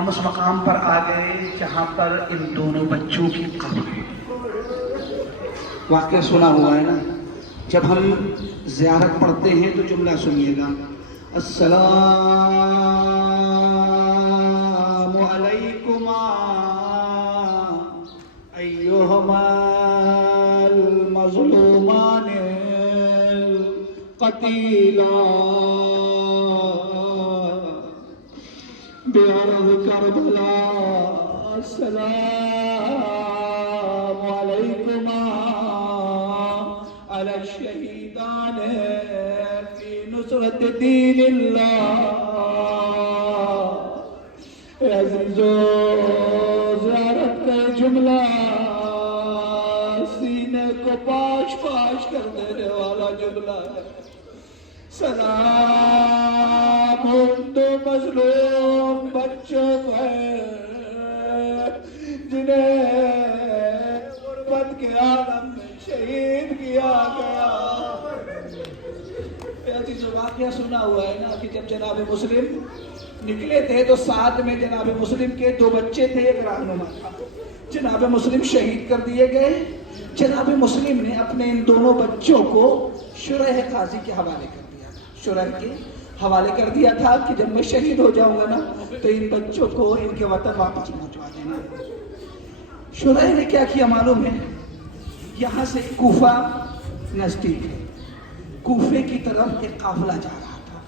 ہم اس مقام پر آ گئے جہاں پر ان دونوں بچوں کی قبر ہے۔ واقعہ سنا ہوا ہے نا، جب ہم زیارت پڑھتے ہیں تو جملہ سنیے گا، السلام علیکما ایہما المظلومان القتیلان بأرض کربلا، السلام علیکما علی الشہیدان فی نصرت دین اللہ۔ اے عزیزو، زیارت کا جملہ سینے کو پاش پاش کر دینے والا جملہ ہے۔ سلام ان دو مظلوم بچوں کو ہے جنہیں غربت کے عالم میں شہید کیا گیا۔ عزیز واقعہ سنا ہوا ہے نا کہ جب جناب مسلم نکلے تھے تو ساتھ میں جناب مسلم کے دو بچے تھے، ایک رہنما تھا۔ جناب مسلم شہید کر دیے گئے۔ جناب مسلم نے اپنے ان دونوں بچوں کو شرح قاضی کے حوالے کر دیا تھا، شرح کے حوالے کر دیا تھا کہ جب میں شہید ہو جاؤں گا نا تو ان بچوں کو ان کے وطن واپس پہنچوا دینا۔ شرح نے کیا کیا معلوم ہے؟ یہاں سے کوفہ نزدیک ہے، کوفے کی طرف ایک قافلہ جا رہا تھا۔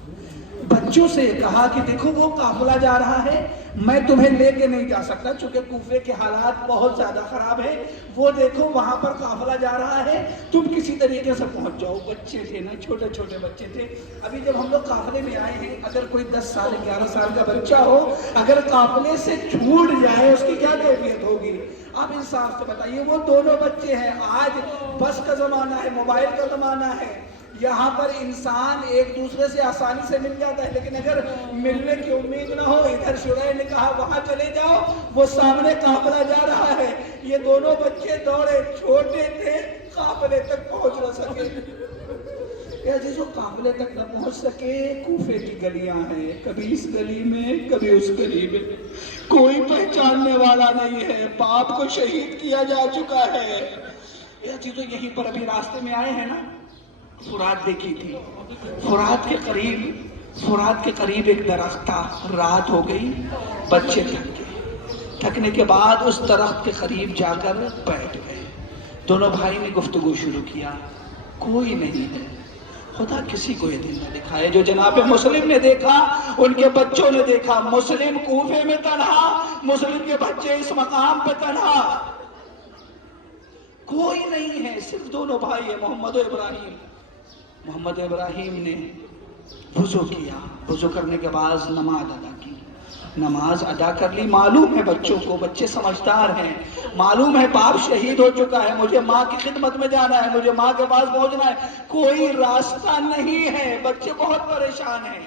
بچوں سے کہا کہ دیکھو وہ قافلہ جا رہا ہے، میں تمہیں لے کے نہیں جا سکتا چونکہ کوفے کے حالات بہت زیادہ خراب ہیں، وہ دیکھو وہاں پر قافلہ جا رہا ہے، تم کسی طریقے سے پہنچ جاؤ۔ بچے تھے نا، چھوٹے چھوٹے بچے تھے۔ ابھی جب ہم لوگ قافلے میں آئے ہیں، اگر کوئی 10 سال 11 سال کا بچہ ہو، اگر قافلے سے چھوٹ جائے اس کی کیا کیفیت ہوگی؟ آپ انصاف سے بتائیے۔ وہ دونوں بچے ہیں۔ آج بس کا زمانہ ہے، موبائل کا زمانہ ہے، یہاں پر انسان ایک دوسرے سے آسانی سے مل جاتا ہے، لیکن اگر ملنے کی امید نہ ہو، ادھر شرح نے کہا وہاں چلے جاؤ، وہ سامنے قافلہ جا رہا ہے۔ یہ دونوں بچے دوڑے، چھوٹے تھے، قافلے تک پہنچ نہ سکے۔ اے عزیزو، قافلے تک نہ پہنچ سکے۔ کوفے کی گلیاں ہیں، کبھی اس گلی میں کبھی اس گلی میں، کوئی پہچاننے والا نہیں ہے، باپ کو شہید کیا جا چکا ہے۔ اے عزیزو، یہیں پر ابھی راستے میں آئے ہیں نا، فرات دیکھی تھی۔ فرات کے قریب ایک درخت تھا۔ رات ہو گئی، بچے تھک گئے، تھکنے کے بعد اس درخت کے قریب جا کر بیٹھ گئے۔ دونوں بھائی نے گفتگو شروع کیا، کوئی نہیں ہے، خدا کسی کو یہ دن نہ دکھائے جو جناب مسلم نے دیکھا، ان کے بچوں نے دیکھا۔ مسلم کوفے میں تنہا، مسلم کے بچے اس مقام پہ تنہا، کوئی نہیں ہے، صرف دونوں بھائی ہیں، محمد و ابراہیم۔ محمد ابراہیم نے وضو کیا، وضو کرنے کے بعد نماز ادا کی، نماز ادا کر لی۔ معلوم ہے بچوں کو، بچے سمجھدار ہیں، معلوم ہے باپ شہید ہو چکا ہے، مجھے ماں کی خدمت میں جانا ہے، مجھے ماں کے پاس پہنچنا ہے، کوئی راستہ نہیں ہے۔ بچے بہت پریشان ہیں،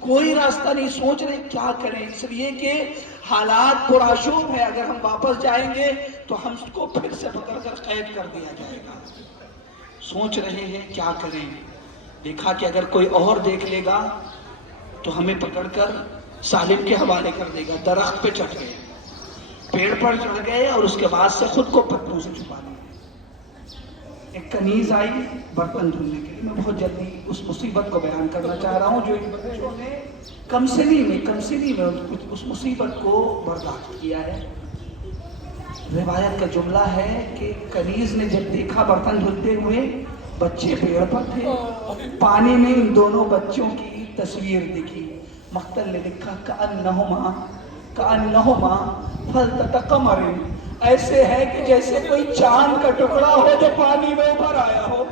کوئی راستہ نہیں، سوچ رہے کیا کریں، اس لیے کہ حالات پرآشوب ہے، اگر ہم واپس جائیں گے تو ہم کو پھر سے پکڑ کر قید کر دیا جائے گا۔ سوچ رہے ہیں کیا کریں۔ دیکھا کہ اگر کوئی اور دیکھ لے گا تو ہمیں پکڑ کر سالم کے حوالے کر دے گا۔ درخت پہ چڑھ گئے، پیڑ پر چڑھ گئے اور اس کے بعد سے خود کو پتھروں سے چھپا لیا۔ ایک کنیز آئی برتن دھلنے کے لیے۔ میں بہت جلدی اس مصیبت کو بیان کرنا چاہ رہا ہوں جو ان بچوں نے کمسنی میں اس مصیبت کو برداشت کیا ہے۔ روایت کا جملہ ہے کہ کنیز نے جب دیکھا برتن دھلتے ہوئے، بچے پیڑ پر تھے، پانی میں ان دونوں بچوں کی تصویر دکھی۔ مقتل نے لکھا کأنہما فلتۃ قمر، ایسے ہے کہ جیسے کوئی چاند کا ٹکڑا ہو جو پانی میں اوپر آیا ہو۔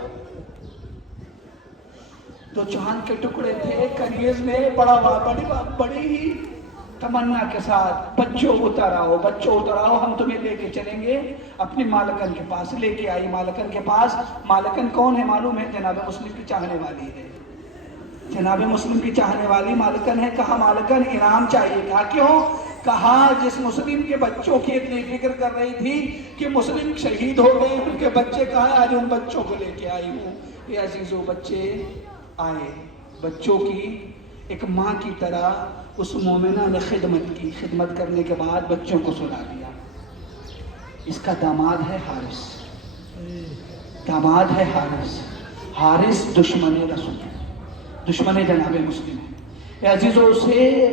تو چاند کے ٹکڑے تھے۔ کنیز نے بڑی ہی تمنا کے ساتھ، بچوں اتر آؤ، ہم تمہیں لے کے چلیں گے اپنی مالکن کے پاس۔ لے کے آئی مالکن کے پاس۔ مالکن کون ہے معلوم ہے؟ جناب مسلم کی چاہنے والی ہے، جناب مسلم کی چاہنے والی مالکن ہے۔ کہا مالکن انعام چاہیے۔ کہا کیوں؟ کہا جس مسلم کے بچوں کی اتنی فکر کر رہی تھی کہ مسلم شہید ہو گئے، ان کے بچے کہاں، آج ان بچوں کو لے کے آئی ہوں۔ اے عزیزو، بچے آئے، بچوں کی ایک ماں کی طرح اس مومنہ نے خدمت کی، خدمت کرنے کے بعد بچوں کو سلا دیا۔ اس کا داماد ہے حارث، داماد ہے حارث۔ حارث دشمن رسول، دشمن جناب مسلم ہے۔ اے عزیزو، اسے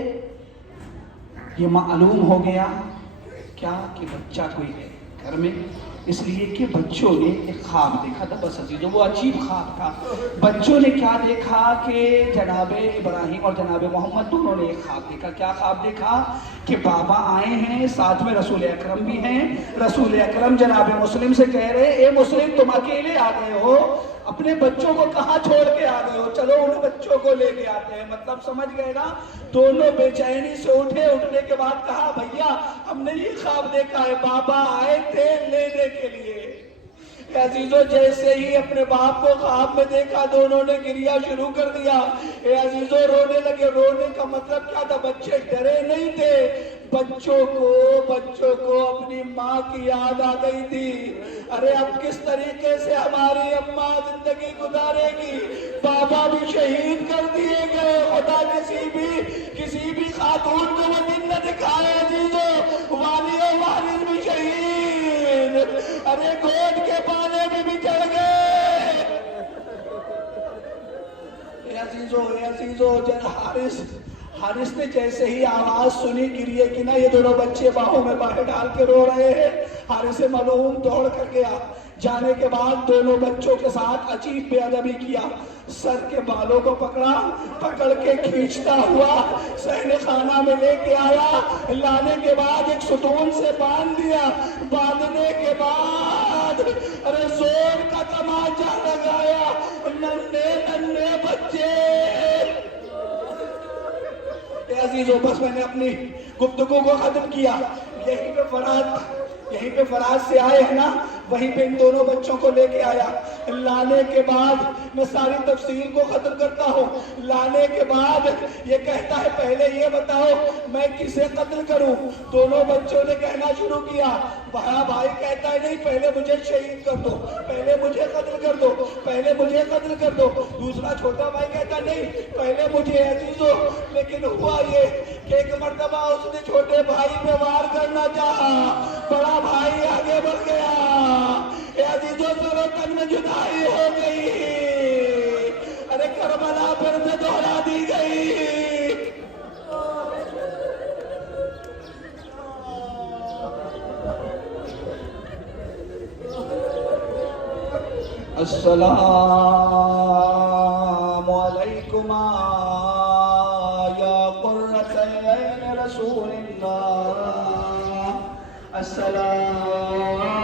یہ معلوم ہو گیا کیا کہ بچہ کوئی ہے گھر میں، اس لیے کہ بچوں نے ایک خواب دیکھا تھا۔ بس عزیزو، وہ عجیب خواب تھا۔ بچوں نے کیا دیکھا کہ جناب ابراہیم اور جناب محمد دونوں نے ایک خواب دیکھا۔ کیا خواب دیکھا؟ کہ بابا آئے ہیں، ساتھ میں رسول اکرم بھی ہیں۔ رسول اکرم جناب مسلم سے کہہ رہے، اے مسلم تم اکیلے آ گئے ہو، اپنے بچوں کو کہاں چھوڑ کے آ گئے ہو؟ چلو ان بچوں کو لے کے آتے ہیں۔ مطلب سمجھ گئے نا؟ دونوں بے چینی سے اٹھے، اٹھنے کے بعد کہا بھیا ہم نے یہ خواب دیکھا ہے، بابا آئے تھے لینے کے لیے۔ اے عزیزو، جیسے ہی اپنے باپ کو خواب میں دیکھا دونوں نے گریا شروع کر دیا۔ اے عزیزو، رونے لگے۔ رونے کا مطلب کیا تھا؟ بچے ڈرے نہیں تھے، بچوں کو اپنی ماں کی یاد آ گئی تھی۔ ارے اب کس طریقے سے ہماری اماں زندگی گزارے گی؟ بابا بھی شہید کر دیے گئے، خدا کسی بھی خاتون کو وہ دن نہ دکھائے۔ عزیزو، والی و والد بھی شہید، ارے گود کے پانے میں بھی چڑھ گئے۔ اے عزیزو، حارث نے جیسے ہی آواز سنی گریے کی نا، یہ دونوں بچے باہوں میں باہیں ڈال کے رو رہے ہیں۔ حارث ملعون دوڑ کر گیا، جانے کے بعد دونوں بچوں کے ساتھ عجیب بے ادبی کیا۔ سر کے بالوں کو پکڑ کے کھینچتا ہوا صحن خانہ میں لے کے آیا۔ لانے کے بعد ایک ستون سے باندھ دیا۔ باندھنے کے بعد ارے زور کا تماچا لگایا۔ ننھے بچے۔ اے عزیزو، بس میں نے اپنی گفتگو کو ختم کیا۔ یہیں پہ فرات سے آئے ہیں نا، وہیں پہ ان دونوں بچوں کو لے کے آیا۔ لانے کے بعد میں ساری تفصیل کو ختم کرتا ہوں۔ لانے کے بعد یہ کہتا ہے پہلے یہ بتاؤ میں کسے قتل کروں؟ دونوں بچوں نے کہنا شروع کیا۔ بڑا بھائی کہتا ہے نہیں، پہلے مجھے شہید کر دو، پہلے مجھے قتل کر دو، پہلے مجھے قتل کر دو۔ دوسرا چھوٹا بھائی کہتا نہیں، پہلے مجھے۔ عزیزو، لیکن ہوا یہ کہ ایک مرتبہ اس نے چھوٹے بھائی پہ وار کرنا چاہا، بڑا بھائی آگے بڑھ گیا۔ اے عزیزو، سرو تن میں جدائی ہو گئی، ارے کربلا پھر سے دوہرا دی گئی۔ السلام علیکم یا قرۃ عین رسول اللہ، السلام